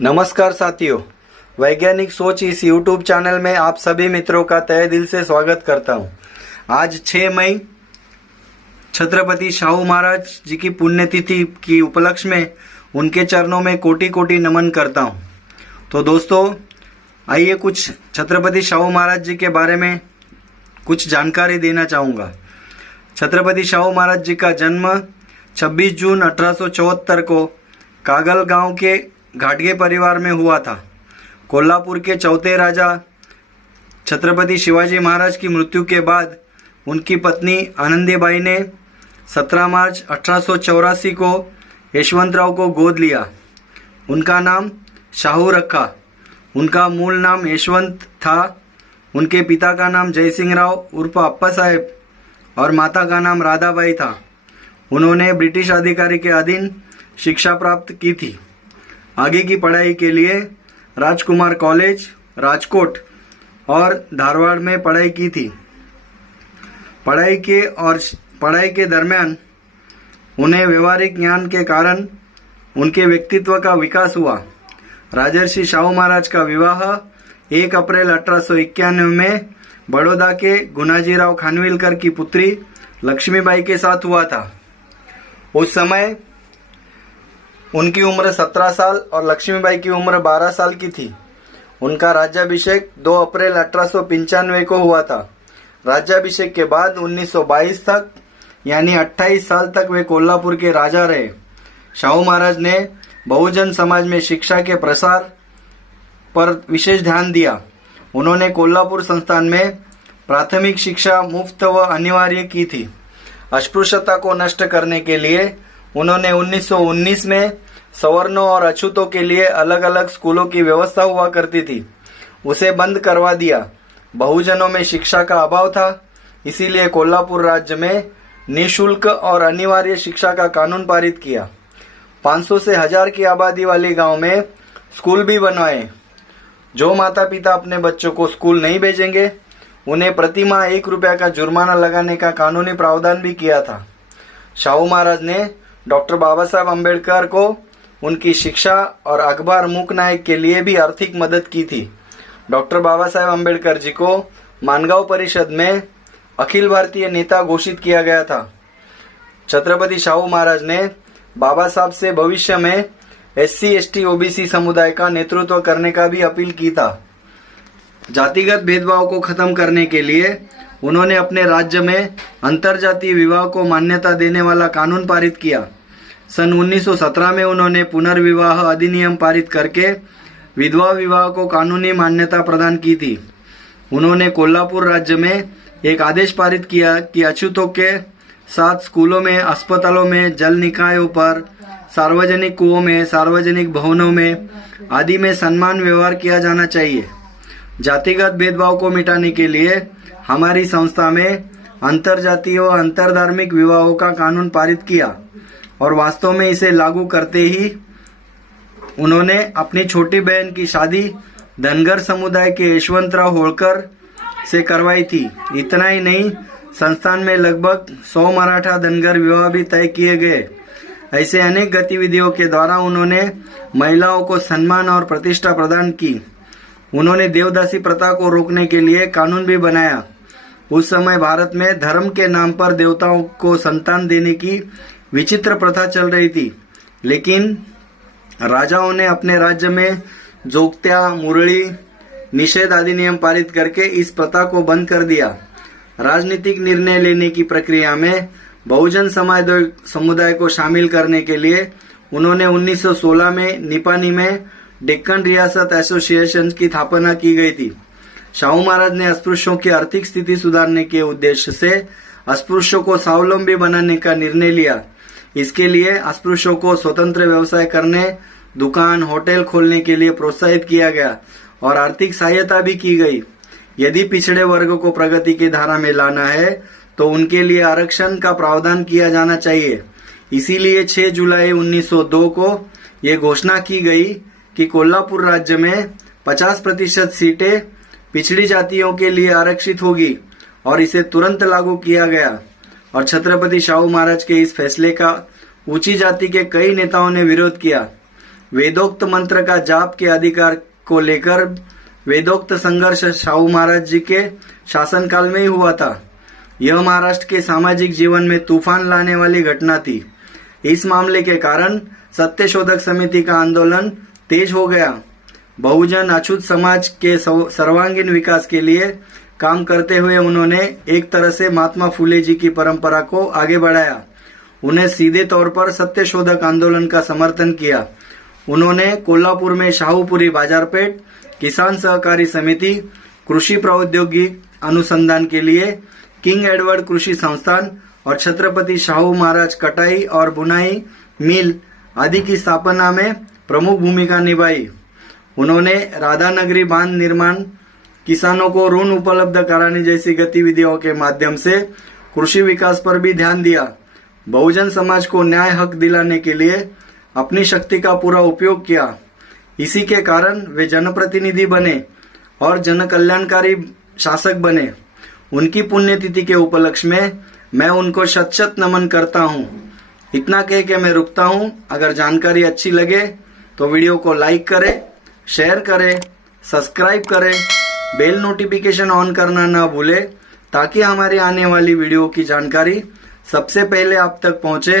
नमस्कार साथियों, वैज्ञानिक सोच इस YouTube चैनल में आप सभी मित्रों का तहे दिल से स्वागत करता हूं। आज 6 मई छत्रपति शाहू महाराज जी की पुण्यतिथि की उपलक्ष्य में उनके चरणों में कोटि कोटि नमन करता हूं। तो दोस्तों, आइए कुछ छत्रपति शाहू महाराज जी के बारे में कुछ जानकारी देना चाहूँगा। छत्रपति शाहू महाराज जी का जन्म 26 जून 1874 को कागल गांव के घाटगे परिवार में हुआ था। कोल्हापुर के चौथे राजा छत्रपति शिवाजी महाराज की मृत्यु के बाद उनकी पत्नी आनंदीबाई ने 17 मार्च 1884 को यशवंतराव को गोद लिया। उनका नाम शाहू रखा। उनका मूल नाम यशवंत था। उनके पिता का नाम जयसिंह राव उर्फ अप्पा साहेब और माता का नाम राधाबाई था। उन्होंने ब्रिटिश अधिकारी के अधीन शिक्षा प्राप्त की थी। आगे की पढ़ाई के लिए राजकुमार कॉलेज, राजकोट और धारवाड़ में पढ़ाई की थी। पढ़ाई के दरमियान उन्हें व्यवहारिक ज्ञान के कारण उनके व्यक्तित्व का विकास हुआ। राजर्षि शाहू महाराज का विवाह 1 अप्रैल 1891 में बड़ौदा के गुनाजीराव खानविलकर की पुत्री लक्ष्मीबाई के साथ हुआ था। उस समय उनकी उम्र 17 साल और लक्ष्मीबाई की उम्र 12 साल की थी। उनका राज्याभिषेक 2 अप्रैल 1895 को हुआ था। राज्याभिषेक के बाद 1922 तक यानी 28 साल तक वे कोल्हापुर के राजा रहे। शाहू महाराज ने बहुजन समाज में शिक्षा के प्रसार पर विशेष ध्यान दिया। उन्होंने कोल्हापुर संस्थान में प्राथमिक शिक्षा मुफ्त व अनिवार्य की थी। अस्पृश्यता को नष्ट करने के लिए उन्होंने 1919 में सवर्णों और अछूतों के लिए अलग अलग स्कूलों की व्यवस्था हुआ करती थी, उसे बंद करवा दिया। बहुजनों में शिक्षा का अभाव था, इसीलिए कोल्हापुर राज्य में निःशुल्क और अनिवार्य शिक्षा का कानून पारित किया। 500 से 1000 की आबादी वाले गांव में स्कूल भी बनवाए। जो माता पिता अपने बच्चों को स्कूल नहीं भेजेंगे उन्हें प्रति माह 1 रुपया का जुर्माना लगाने का कानूनी प्रावधान भी किया था। शाहू महाराज ने डॉक्टर बाबा साहब अम्बेडकर को उनकी शिक्षा और अखबार मूक नायक के लिए भी आर्थिक मदद की थी। डॉक्टर बाबा साहब अम्बेडकर जी को मानगांव परिषद में अखिल भारतीय नेता घोषित किया गया था। छत्रपति शाहू महाराज ने बाबा साहब से भविष्य में SC, ST, OBC समुदाय का नेतृत्व करने का भी अपील की था। जातिगत भेदभाव को खत्म करने के लिए उन्होंने अपने राज्य में अंतरजातीय विवाह को मान्यता देने वाला कानून पारित किया। सन 1917 में उन्होंने पुनर्विवाह अधिनियम पारित करके विधवा विवाह को कानूनी मान्यता प्रदान की थी। उन्होंने कोल्हापुर राज्य में एक आदेश पारित किया कि अछूतों के साथ स्कूलों में, अस्पतालों में, जल निकायों पर, सार्वजनिक कुओं में, सार्वजनिक भवनों में आदि में सम्मान व्यवहार किया जाना चाहिए। जातिगत भेदभाव को मिटाने के लिए हमारी संस्था में अंतरजातीय व अंतरधार्मिक विवाहों का कानून पारित किया और वास्तव में इसे लागू करते ही उन्होंने अपनी छोटी बहन की शादी धनगर समुदाय के यशवंतराव होळकर से करवाई थी। इतना ही नहीं, संस्थान में लगभग 100 मराठा धनगर विवाह भी तय किए गए। ऐसे अनेक गतिविधियों के द्वारा उन्होंने महिलाओं को सम्मान और प्रतिष्ठा प्रदान की। उन्होंने देवदासी प्रथा को रोकने के लिए कानून भी बनाया। उस समय भारत में धर्म के नाम पर देवताओं को संतान देने की विचित्र प्रथा चल रही थी, लेकिन राजाओं ने अपने राज्य में जोगत्या, मुरली निषेध अधिनियम पारित करके इस प्रथा को बंद कर दिया। राजनीतिक निर्णय लेने की प्रक्रिया में बहुजन समुदाय को शामिल करने के लिए उन्होंने 1916 में निपानी में डेक्कन रियासत एसोसिएशन की स्थापना की गई थी। शाहू महाराज ने अस्पृश्यों की आर्थिक स्थिति सुधारने के उद्देश्य से अस्पृश्यों को स्वावलंबी बनाने का निर्णय लिया। इसके लिए अस्पृश्यों को स्वतंत्र व्यवसाय करने, दुकान, होटल खोलने के लिए प्रोत्साहित किया गया और आर्थिक सहायता भी की गई। यदि पिछड़े वर्ग को प्रगति की धारा में लाना है तो उनके लिए आरक्षण का प्रावधान किया जाना चाहिए। इसीलिए 6 जुलाई 1902 को ये घोषणा की गई कि कोल्हापुर राज्य में 50% सीटें पिछड़ी जातियों के लिए आरक्षित होगी और इसे तुरंत लागू किया गया। और छत्रपति शाहू महाराज के इस फैसले का ऊंची जाति के कई नेताओं ने विरोध किया। वेदोक्त मंत्र का जाप के अधिकार को लेकर वेदोक्त संघर्ष शाहू महाराज जी के शासनकाल में ही हुआ था। यह महाराष्ट्र के सामाजिक जीवन में तूफान लाने वाली घटना थी। इस मामले के कारण सत्यशोधक समिति का आंदोलन तेज हो गया। बहुजन अछूत समाज के सर्वांगीण विकास के लिए काम करते हुए उन्होंने एक तरह से महात्मा फूले जी की परंपरा को आगे बढ़ाया। उन्हें सीधे तौर पर सत्यशोधक आंदोलन का समर्थन किया। उन्होंने कोल्हापुर में शाहूपुरी बाजारपेठ, किसान सहकारी समिति, कृषि प्रौद्योगिक अनुसंधान के लिए किंग एडवर्ड कृषि संस्थान और छत्रपति शाहू महाराज कटाई और बुनाई मिल आदि की स्थापना में प्रमुख भूमिका निभाई। उन्होंने राधानगरी बांध निर्माण, किसानों को ऋण उपलब्ध कराने जैसी गतिविधियों के माध्यम से कृषि विकास पर भी ध्यान दिया। बहुजन समाज को न्याय हक दिलाने के लिए अपनी शक्ति का पूरा उपयोग किया। इसी के कारण वे जनप्रतिनिधि बने और जन कल्याणकारी शासक बने। उनकी पुण्यतिथि के उपलक्ष्य में मैं उनको शत शत नमन करता हूँ। इतना कह के मैं रुकता हूँ। अगर जानकारी अच्छी लगे तो वीडियो को लाइक करें, शेयर करें, सब्सक्राइब करें, बेल नोटिफिकेशन ऑन करना ना भूलें ताकि हमारी आने वाली वीडियो की जानकारी सबसे पहले आप तक पहुँचे।